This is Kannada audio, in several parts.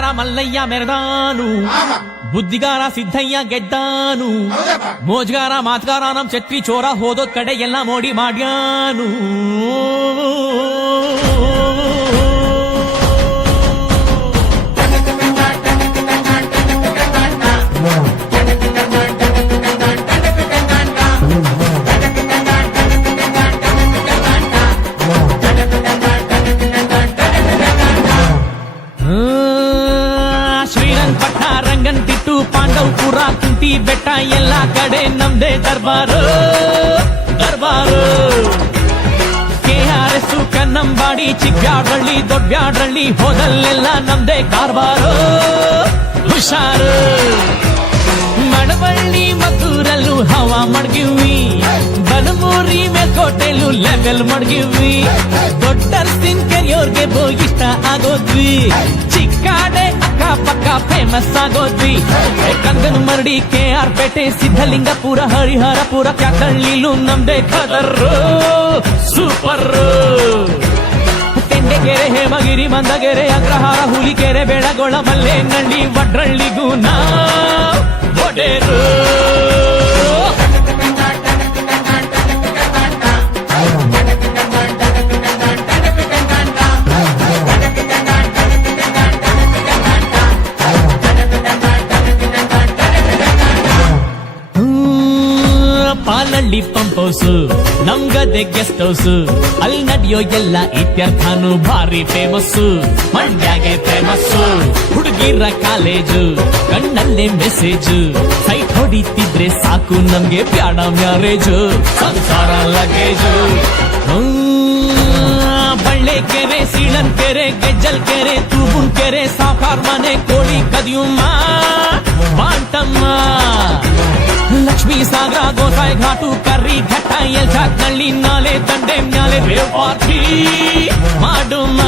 ಮಾಟಗಾರ ಮಲ್ಲಯ್ಯ ಮೆರೆದಾನು, ಬುದ್ಧಿಗಾರ ಸಿದ್ದಯ್ಯ ಗೆದ್ದಾನು, ಮೋಜ್ಗಾರ ಮಾತ್ಗಾರ ನಮ್ ಛತ್ರಿ ಚೋರ ಹೋದೋದ್ ಕಡೆ ಎಲ್ಲ ಮೋಡಿ ಮಾಡ್ಯಾನು. ಶ್ರೀರಂಗಪಟ್ಟಣ ರಂಗಂತಿಟ್ಟು ಪಾಂಡವಪುರ ಕುಂಟಿ ಬೆಟ್ಟ ಎಲ್ಲ ಕಡೆ ನಮ್ದೇ ದರ್ಬಾರು ದರ್ಬಾರು. KRS ಕನ್ನಂಬಾಡಿ ಚಿಕ್ಕಬ್ಯಾಡಳ್ಳಿ ದೊಡ್ಡಬ್ಯಾಡಳ್ಳಿ ಹೋದಲ್ಲೆಲ್ಲ ನಮ್ದೇ ಕಾರ್ಬಾರು ಹುಷಾರು. ಮಡವಳ್ಳಿ ಮದ್ದೂರಲ್ಲೂ ಹವಾ ಮಡ್ಗಿವಿ, ಬನಮೂರಿ ಮೇಲ್ಕೋಟೆಲ್ಲೂ ಲೆವೆಲ್ ಮಡ್ಗಿವಿ, ದೊಡ್ಡರ್ಸಿನ್ ಕೆರೆಯೋರ್ಗೆ ಇಷ್ಟ ಆಗೋದ್ವಿ, ಚಿಕ್ಕಾಡೆ ಅಕ್ಕಪಕ್ಕ ಫೇಮಸ್ ಆಗೋದ್ವಿ. ಕಂಗನ ಮರಡಿ KR ಪೇಟೆ ಸಿದ್ಧಲಿಂಗಪುರ ಹರಿಹರಪುರ ಕ್ಯಾತಳ್ಳಿಲೂ ನಮ್ದೇ ಖದರ್ರು ಸೂಪರ್. ತೆಂಡೆಗೆರೆ ಹೇಮಗಿರಿ ಮಂದಗೆರೆ ಅಗ್ರಹಾರ ಹುಲಿಕೆರೆ ಬೆಳಗೊಳ ಮಲ್ಲೇನಹಳ್ಳಿ ವಡ್ರಳ್ಳಿಗೂ ನಾವ್ ಒಡೆರು. ಪಾಲಳ್ಳಿ ಪಂಪ್ ಹೌಸ್ ನಮ್ಗದೆ ಗೆಸ್ಟ್ ಹೌಸ್, ಅಲ್ಲಿ ನಡೆಯೋ ಎಲ್ಲ ಇತ್ಯರ್ಥನು ಭಾರಿ ಫೇಮಸ್. ಮಂಡ್ಯಾಗೆ ಫೇಮಸ್ ಹುಡುಗಿರ ಕಾಲೇಜು, ಕಣ್ಣಲ್ಲೇ ಮೆಸೇಜ್, ಸೈಟ್ ಹೊಡಿತಿದ್ರೆ ಸಾಕು ನಮ್ಗೆ ಬ್ಯಾಡ ಮ್ಯಾರೇಜ್, ಸಂಸಾರ ಲಗೇಜು. ಬಳ್ಳೆಕೆರೆ ಸೀಳನ್ಕೆರೆ ಗೆಜ್ಜಲ್ ಕೆರೆ ತೂಗುನ್ ಕೆರೆ ಸಾಕಾರ್ ಮನೆ ಕೋಳಿ ಕದಿಯುಮ್ಮ ಬಾಂಟಮ್ಮ, ಲಕ್ಷ್ಮೀ ಸಾಗರ ಗೋಸಾಯಿ ಘಾಟು ಕರ್ರಿ ಘಟ್ಟ ಎಲ್ಚಾಕ್ನಳ್ಳಿ ನಾಲೆ ದಂಡೆ ಮ್ಯಾಲೆ ರೇವ್ ಪಾರ್ಟಿ ಮಾಡುಮ್ಮ.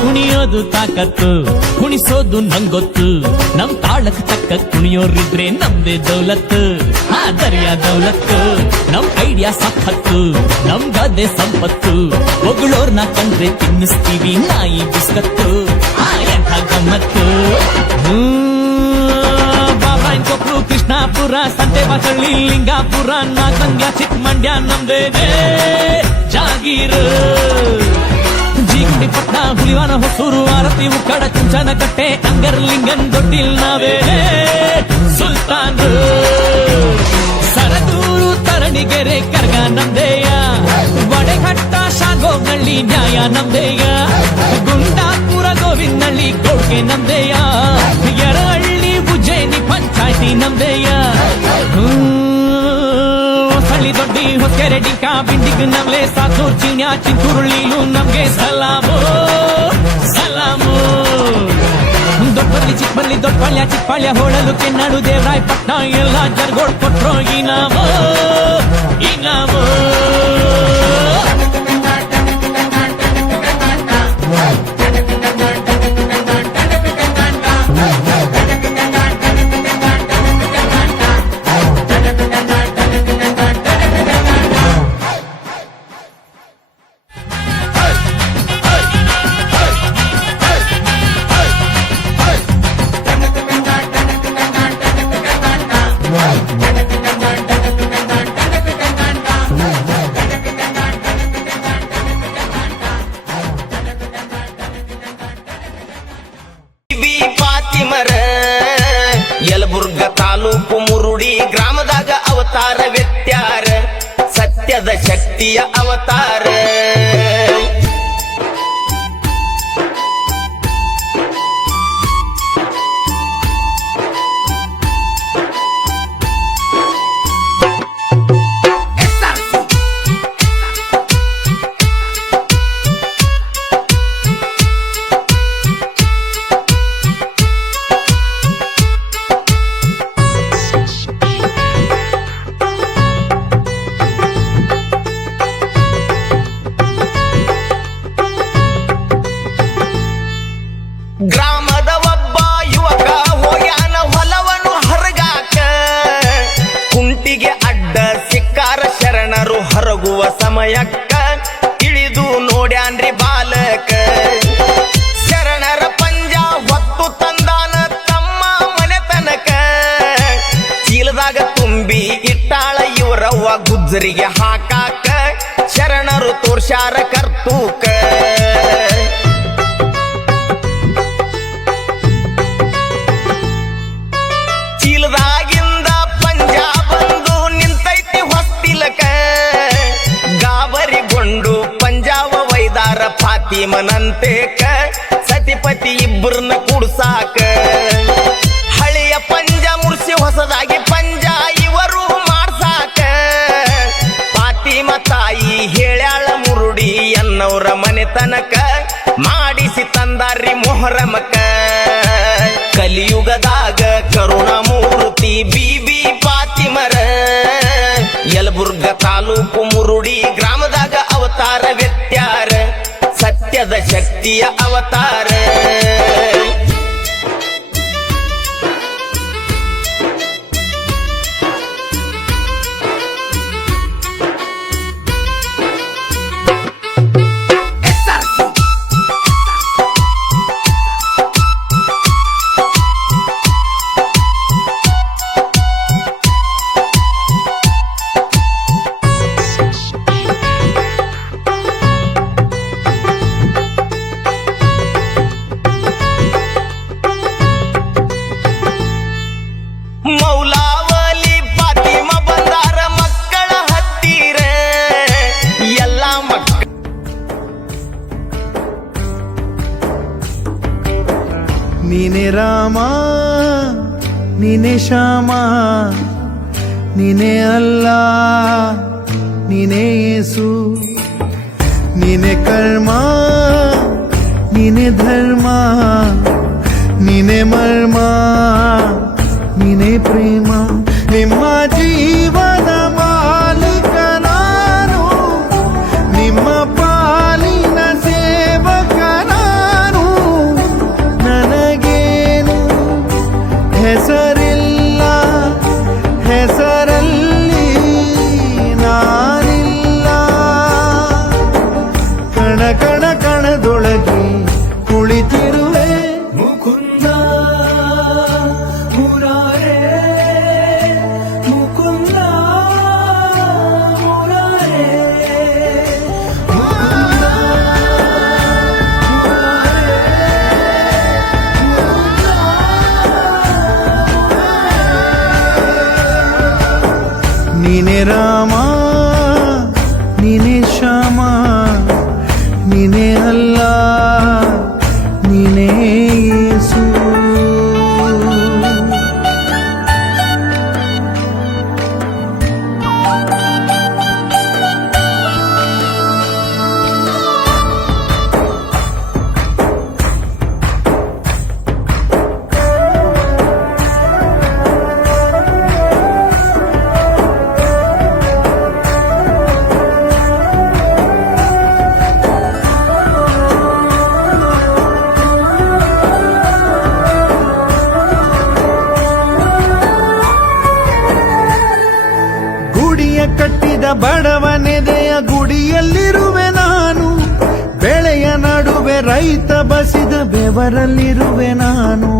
ಕುಣಿಯೋದು ತಾಕತ್ತು, ಕುಣಿಸೋದು ನಂಗೊತ್ತು, ನಮ್ ತಾಳಕ್ ತಕ್ಕ ಕುಣಿಯೋರಿದ್ರೆ ನಮ್ದೇ ದೌಲತ್ತು, ದರ್ಯ ದೌಲತ್ತು. ನಮ್ ಐಡಿಯಾ ಸಖತ್ತು, ನಮ್ ಗದೆ ಸಂಪತ್ತು, ಹೊಗಳೋರ್ನ ಕಂಡ್ರೆ ತಿನ್ನಿಸ್ತೀವಿ ನಾಯಿ ಬಿಸ್ಕತ್ತು, ಎಂಥ ಗಮ್ಮತ್ತು. ಬಾಬಾಯನ್ ಕೊಪ್ಪಳು ಕೃಷ್ಣಾಪುರ ಸಂತೆ ಬಾಚಳ್ಳಿ ಲಿಂಗಾಪುರ ನಾಗಂಗ್ಲ ಚಿಕ್ಕಮಂಡ್ಯ ನಮ್ದೇನೆ ಜಾಗೀರು. ಜೀಗುಂಡಿ ಪಟ್ನ ಹುಲಿವಾನ ಹೊಸೂರು ಆರತಿ ಉಕ್ಕಡ ಚುಂಚನ ಕಟ್ಟೆ ಅಂಗರ್ಲಿಂಗನ್ ದೊಡ್ಡಿಲ್ ನಾವೇನೆ ಸುಲ್ತಾನ್. ಸರದೂರು ತರಣಿಗೆರೆ ಕರ್ಗ ನಮ್ದೇಯ, ವಡೆಘಟ್ಟ ಶಾಗೋನಳ್ಳಿ ನ್ಯಾಯ ನಮ್ದೇಯ, ಗುಂಡಾಪುರ ಗೋವಿಂದಳ್ಳಿ ಕೊಡ್ಗೆ ನಮ್ದೇಯ, ಯರಹಳ್ಳಿ ಉಜ್ಜಯಿನಿ ಪಂಚಾಯ್ತಿ ನಮ್ದೇಯ, ಹೊಸಳ್ಳಿ ದೊಡ್ಡಿ ಹೊಸಕೆರೆ ಡಿಂಕ ಬಿಂಡಿಗ್ ನಮ್ಲೆ ಸಾತೂರ್ ಚಿಣ್ಯ ಚಿಂತೂರುಳ್ಳಿಲು ನಮ್ಗೆ ಸಲಾಮು ಸಲಾಮು. ದೊಡ್ಡಬರ್ಲಿ ಚಿಕ್ಕಬರ್ಲಿ ದೊಡ್ಡಪಾಳ್ಯ ಚಿಕ್ಕಪಾಳ್ಯ ಹೋಳಲು ಕೆನ್ನಾಡು ದೇವರಾಯಪಟ್ನ ಎಲ್ಲ ಜರ್ಗೋಡ್ ಕೊಟ್ರೋ ಇನಾಮು ಇನಾಮು. ಕುಂಟಿಗೆ ಅಡ್ಡ ಸಿಕ್ಕಾರ ಶರಣರು ಹರಗುವ ಸಮಯಕ್ಕ ಇಳಿದು ನೋಡ್ಯಾನ್ರಿ ಬಾಲಕ ಶರಣರ ಪಂಜ ಹೊತ್ತು ತಂದಾನ ತಮ್ಮ ಮನೆತನಕ ಚೀಲದಾಗ ತುಂಬಿ ಇಟ್ಟಾಳ ಇವರವ್ವ ಗುಜ್ಜರಿಗೆ ಹಾಕಾಕ ಶರಣರು ತೋರ್ಸ್ಯಾರ ಕರ್ತೂಕ ಚೀಲದಾಗಿಂದ ಪಂಜ ಬಂದು ನಿಂತೈತಿ ಹೊಸ್ತಿಲಕ ಗಾಬರಿಗೊಂಡು ಪಂಜಾವ ವೈದಾರ ಫಾತಿಮನಂತೇಕ ಸತಿಪತಿ ಇಬ್ಬರನ್ನ ಕೂಡ್ಸಾಕ ಹಳೆಯ ಪಂಜ ಮುರ್ಸಿ ಹೊಸದಾಗಿ ಪಂಜ ಇವರು ಮಾಡ್ಸಾಕ ಫಾತಿಮ ತಾಯಿ ಹೇಳ್ಯಾಳ ಮುರುಡಿ ಎನ್ನವರ ಮನೆತನಕ ಮಾಡಿಸಿ ತಂದಾರ್ರಿ ಮೊಹರಮಕ ಕಲಿಯುಗದಾಗ ಕರುಣಾಮೂರ್ತಿ ಬೀಬಿ ಫಾತಿಮರ ಯಲಬುರ್ಗ ತಾಲೂಕು ಮುರುಡಿ ಗ್ರಾಮದಾಗ ಅವತಾರ ವ್ಯಕ್ತ್ಯಾರ ಸತ್ಯದ ಶಕ್ತಿಯ ಅವತಾರ ಮೌಲಾವಲಿ ಫಾತಿಮ ಬಂದಾರ ಮಕ್ಕಳ ಹತ್ತಿರ ಎಲ್ಲ ನೀನೆ ರಾಮ ನೀನೆ ಶ್ಯಾಮ ನೀನೆ ಅಲ್ಲ ನೀನೆ ಯೇಸು ನೀನೆ ಕರ್ಮ ನೀನೆ ಧರ್ಮ ನೀನೆ ಮರ್ಮ ನೀನೆ ಪ್ರೇಮ ನಿಮ್ಮ ಜೀವದ ಮಾಲೀಕ ನಾನು ನಿಮ್ಮ ಪಾಲಿನ ಸೇವಕ ನಾನು ನನಗೇನು ಹೆಸರಿಲ್ಲ ಹೆಸರಲ್ಲಿ ನಾನಿಲ್ಲ ಕಣ ಕಣ ಕಣದೊಳಗೆ ಕುಳಿತಿರುವೆ ಮುಕುಂದ ಮುರಾರೇ ಮುಕುಂದ ಮುರಾರೇ ಮುಕುಂದ ನೀನೆ ರಾಮ ನೀನೆ ಶ್ಯಾಮ ನೀನೆ ಅಲ್ಲ ನೀನೇ ಯೇಸು ಗುಡಿಯ ಕಟ್ಟಿದ ಬಡವನೆದೆಯ ಗುಡಿಯಲ್ಲಿರುವೆ ನಾನು ಬೆಳೆಯ ನಡುವೆ ರೈತ ಬಸಿದ ಬೆವರಲ್ಲಿರುವೆ ನಾನು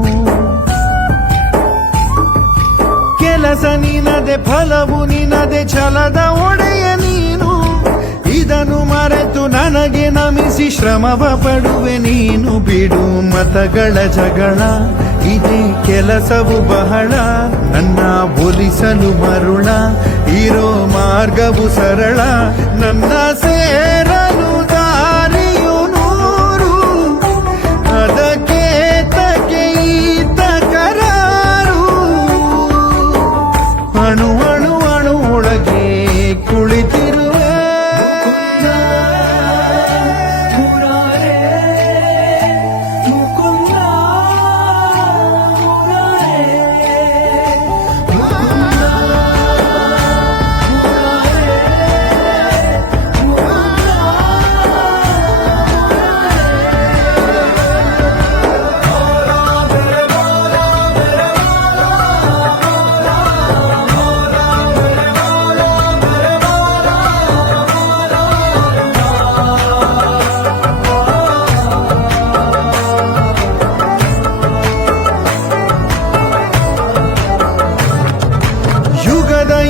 ಕೆಲಸ ನಿನದೆ ಫಲವು ನಿನದೆ ಛಲದ ಒಡೆಯ ನೀನು ಇದನ್ನು ಮರೆತು ನನಗೆ ನಮಿಸಿ ಶ್ರಮವ ಪಡುವೆ ನೀನು ಬಿಡು ಮತಗಳ ಜಗಳ ಇದೇ ಕೆಲಸವು ಬಹಳ ನನ್ನ ಒಲಿಸಲು ಮರುಳ ಇರೋ ಮಾರ್ಗವು ಸರಳ ನನ್ನ ಸೇರಲು ದಾರಿಯು ನೂರು ಅದಕ್ಕೆ ತಕೆ ಈತ ಕರಾರು ಅಣು ಅಣು ಅಣು ಒಳಗೆ ಕುಳಿತಿರುವೆ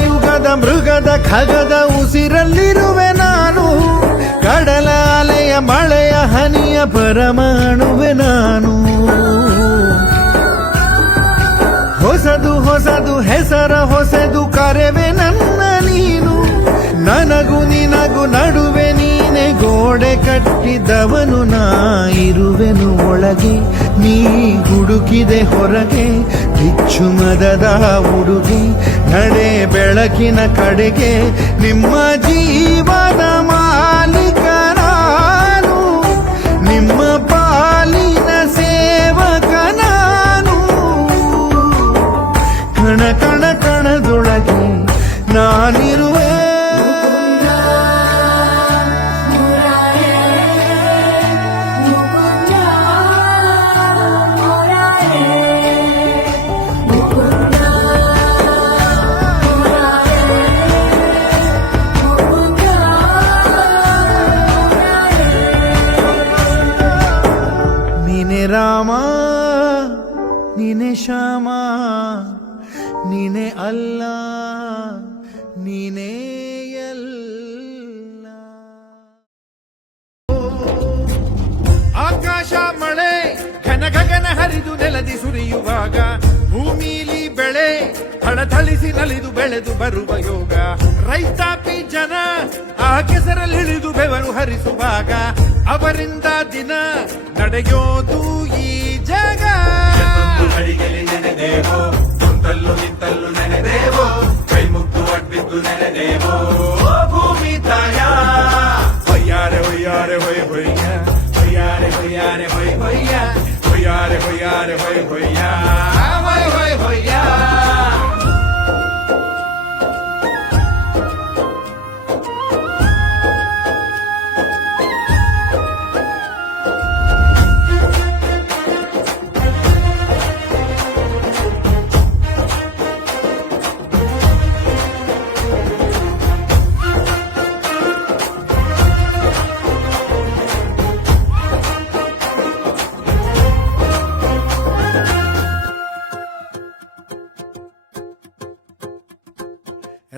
ಯುಗದ ಮೃಗದ ಖಗದ ಉಸಿರಲ್ಲಿರುವೆ ನಾನು, ಕಡಲ ಅಲೆಯ ಮಳೆಯ ಹನಿಯ ಪರಮಾಣುವೆ ನಾನು. ಹೊಸದು ಹೊಸದು ಹೆಸರ ಹೊಸದು ಕರೆವೆ ನನ್ನ ನೀನು, ನನಗೂ ನಿನಗೂ ನಡುವೆ ನೀನೆ ಗೋಡೆ ಕಟ್ಟಿದವನು ನಾ. ಇರುವೆನು ಒಳಗೆ ನೀ ಹುಡುಕಿದೆ ಹೊರಗೆ, ಬಿಚ್ಚು ಮದದ ಹುಡುಗಿ ನಡೆ ಬೆಳಕಿನ ಕಡೆಗೆ. ನಿಮ್ಮ ಜೀವನ ಮಾಲೀಕ ನಾನು, ನಿಮ್ಮ ಪಾಲಿನ ಸೇವಕ ನಾನು. ಕಣ ಕಣ ಕಣದೊಳಗೆ ನಾನಿರುವೆ. ನೀನೆ ರಾಮ ನೀನೆ ಶ್ಯಾಮ, ನೀನೆ ಅಲ್ಲ ನೀನೇ ಎಲ್ಲ. ಆಕಾಶ ಮಳೆ ಘನ ಗಗನ ಹರಿದು ನೆಲದಿ ಸುರಿಯುವಾಗ, ಭೂಮಿಲಿ ಬೆಳೆ ಥಳಥಳಿಸಿ ನಲಿದು ಬೆಳೆದು ಬರುವ ಯೋಗ. ರೈತಾಪಿ ಜನ ಆ ಕೆಸರಲ್ಲಿಳಿದು ಬೆವರು ಹರಿಸುವಾಗ, ಅವರಿಂದ ದಿನ ನಡೆಯೋದು ಈ ಜಗ. ಅಡಿಗೆಲಿ ನೆನೆದೇವೋ, ಕುಂತಲ್ಲು ನಿಂತಲ್ಲು ನೆನೆದೇವೋ, ಕೈ ಮುಗ್ದು ಅಡ್ಬಿದ್ದು ನೆನೆದೇವೋ ಭೂಮಿ ತಾಯ. ಹೊಯ್ಯಾರೆ ಹೊಯ್ಯಾರೆ ಹೊಯ್ ಹೊಯ್ಯ, ಹೊಯ್ಯಾರೆ ಹೊಯ್ಯಾರೆ ಹೊಯ್ ಹೊಯ್ಯ, ಹೊಯ್ಯಾರೆ ಹೊಯ್ಯಾರೆ ಹೊಯ್ ಹೊಯ್ಯ, ಹೊಯ್ ಹೊಯ್ ಹೊಯ್ಯ.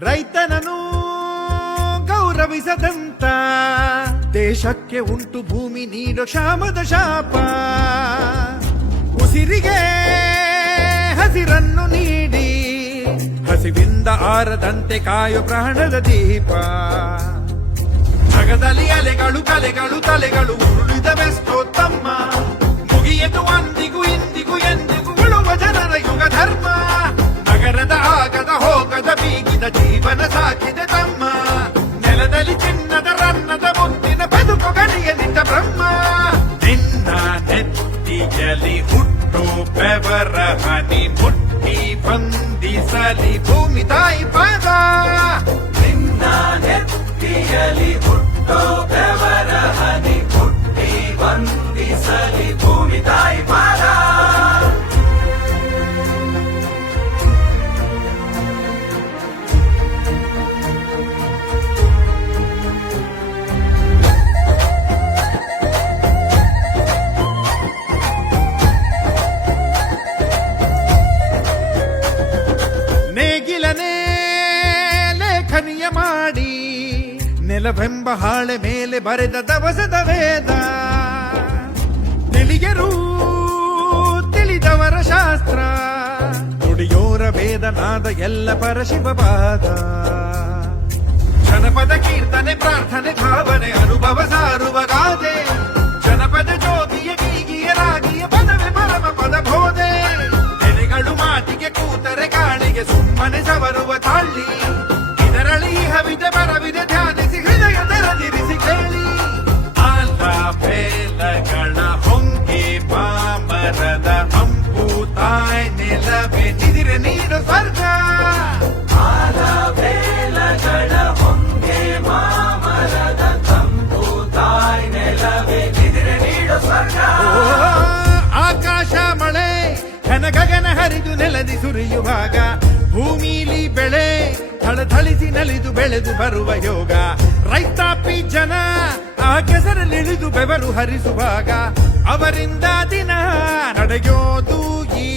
ರೈತನನ್ನು ಗೌರವಿಸದಂತ ದೇಶಕ್ಕೆ ಉಂಟು ಭೂಮಿ ನೀಡೋ ಕ್ಷಾಮದ ಶಾಪ. ಉಸಿರಿಗೆ ಹಸಿರನ್ನು ನೀಡಿ ಹಸಿವಿಂದ ಆರದಂತೆ ಕಾಯೋ ಪ್ರಾಣದ ದೀಪ. ಜಗದಲ್ಲಿ ಅಲೆಗಳು ಕಲೆಗಳು ತಲೆಗಳು ಉರುಳಿದವೆಷ್ಟೋ ತಮ್ಮ, ಮುಗಿಯದು ಅಂದಿಗೂ ಇಂದಿಗೂ ಎಂದಿಗೂ ಉಳುವ ಜನರ ಯುಗ ಧರ್ಮ. ನಗರದ ಆಗದ ಹೋಗದ ಬೀಗಿದ ಜೀವನ ಸಾಕಿದೆ ತಮ್ಮ, ನೆಲದಲ್ಲಿ ಚಿನ್ನದ ರನ್ನದ ಮುತ್ತಿನ ಬದುಕು ಗಡಿಯ ನಿಂತ ಬ್ರಹ್ಮ. ನಿನ್ನ ನೆತ್ತಿಯಲ್ಲಿ ಹುಟ್ಟು ಬೆವರ ಹನಿ ಮುಟ್ಟಿ ಬಂದಿಸಲಿ ಭೂಮಿ ತಾಯಿ ಪಾದ. ನಿನ್ನ ನೆತ್ತಿಯಲ್ಲಿ ಹುಟ್ಟೋ ಬೆವರ ಹನಿ ಹುಟ್ಟಿ ಬಂದಿಸಲಿ ಭೂಮಿ ತಾಯಿ ಪಾದ. ನೇಗಿಲನೇ ಲೇಖನಿಯ ಮಾಡಿ ನೆಲವೆಂಬ ಹಾಳೆ ಮೇಲೆ ಬರೆದ ದವಸದ ವೇದ. ತಿಳಿಯರು ತಿಳಿದವರ ಶಾಸ್ತ್ರ, ನುಡಿಯೋರ ವೇದನಾದ ಎಲ್ಲ ಪರಶಿವಪಾದ. ಜನಪದ ಕೀರ್ತನೆ ಪ್ರಾರ್ಥನೆ ಭಾವನೆ ಅನುಭವ ಸಾರುವ ಗಾದೆ, ಜನಪದ ಜೋಗಿಯ ಗೀಗಿಯ ರಾಗಿಯ ಪದವೇ ಪರಮ ಪದ ಬೋಧೆ. ನೆಲೆಗಳು ಮಾತಿಗೆ ಕೂತರೆ ಗಾಳಿಗೆ ಸುಮ್ಮನೆ ಸವರುವ ತಾಳ್ಳಿ, ಇದರಳಿ ಹವಿದೆ ಬರವಿದೆ ಧ್ಯಾನಿಸಿ ಹೃದಯ ತೆರೆದಿರಿಸಿ ಕೇಳಿ. ಆಲ ಬೇಲಗಳ ಹೊಂಗೆ ಪಾಮರದ ಹಂಪು ತಾಯ್ ನೆಲವೇ ನಿದಿರೆ ನೀಡು ಸ್ವರ್ಗ. ಆಲ ಬೇಲಗಳ ಹೊಂಗೆ ಮಾಮರದ ತಂಪು ತಾಯ್ ನೆಲವೇ ನಿದ್ರೆ ನೀಡು ಸ್ವರ್ಗ. ಆಕಾಶ ಮಳೆ ಘನ ಗಗನ ಹರಿದು ನೆಲದಿ ಸುರಿಯುವಾಗ, ಭೂಮಿಲಿ ಬೆಳೆ ಥಳಥಳಿಸಿ ನಲಿದು ಬೆಳೆದು ಬರುವ ಯೋಗ. ರೈತಾಪಿ ಜನ ಆ ಕೆಸರಲ್ಲಿಳಿದು ಬೆವರು ಹರಿಸುವಾಗ, ಅವರಿಂದ ದಿನ ನಡೆಯೋದು ಈ